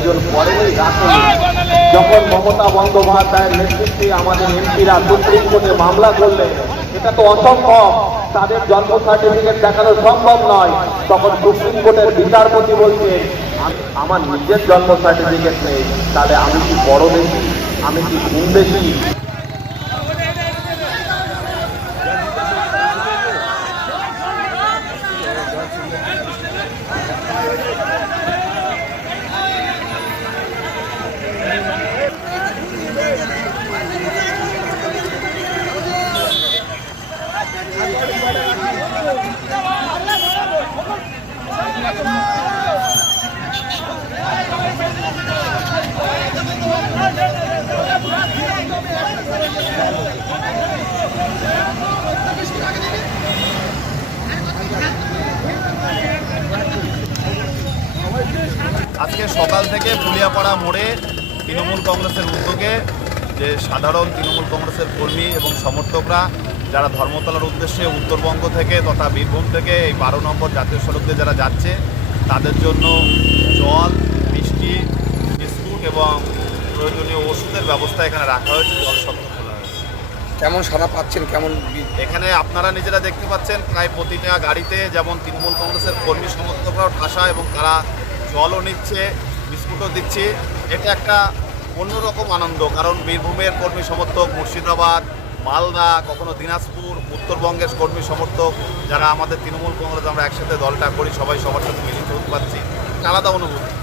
প্রয়োজন পড়েনি রাখেনি। যখন মমতা বন্দ্যোপাধ্যায়ের নেতৃত্বে আমাদের এমপিরা সুপ্রিম কোর্টে মামলা করলেন, এটা তো অসম্ভব, তাদের জন্ম সার্টিফিকেট দেখানো সম্ভব নয়, তখন সুপ্রিম কোর্টের বিচারপতি বলছেন আমার নিজের জন্ম সার্টিফিকেট নেই, তাহলে আমি কি বড় বেশি, আমি কি গুণ বেশি? আজকে সকাল থেকে ফুলিয়াপাড়া মোড়ে তৃণমূল কংগ্রেসের উদ্যোগে যে সাধারণ তৃণমূল কংগ্রেসের কর্মী এবং সমর্থকরা যারা ধর্মতলার উদ্দেশ্যে উত্তরবঙ্গ থেকে তথা বীরভূম থেকে এই 12 নম্বর জাতীয় সড়ক দিয়ে যারা যাচ্ছে তাদের জন্য জল, মিষ্টি, বিস্কুট এবং প্রয়োজনীয় ওষুধের ব্যবস্থা এখানে রাখা হয়েছে। জল সত্ত্ব খোলা হয়েছে। কেমন সাড়া পাচ্ছেন? কেমন এখানে আপনারা নিজেরা দেখতে পাচ্ছেন, প্রায় প্রতিটা গাড়িতে যেমন তৃণমূল কংগ্রেসের কর্মী সমর্থকরাও ঠাসা এবং তারা জলও নিচ্ছে, বিস্কুটও দিচ্ছে। এটা একটা অন্যরকম আনন্দ, কারণ বীরভূমের কর্মী সমর্থক, মুর্শিদাবাদ, মালদা, কখনো দিনাজপুর, উত্তরবঙ্গের কর্মী সমর্থক যারা আমাদের তৃণমূল কংগ্রেস আমরা একসাথে দলটা করি, সবাই সবার সাথে মিলিত হতে পারছি, আলাদা অনুভূতি।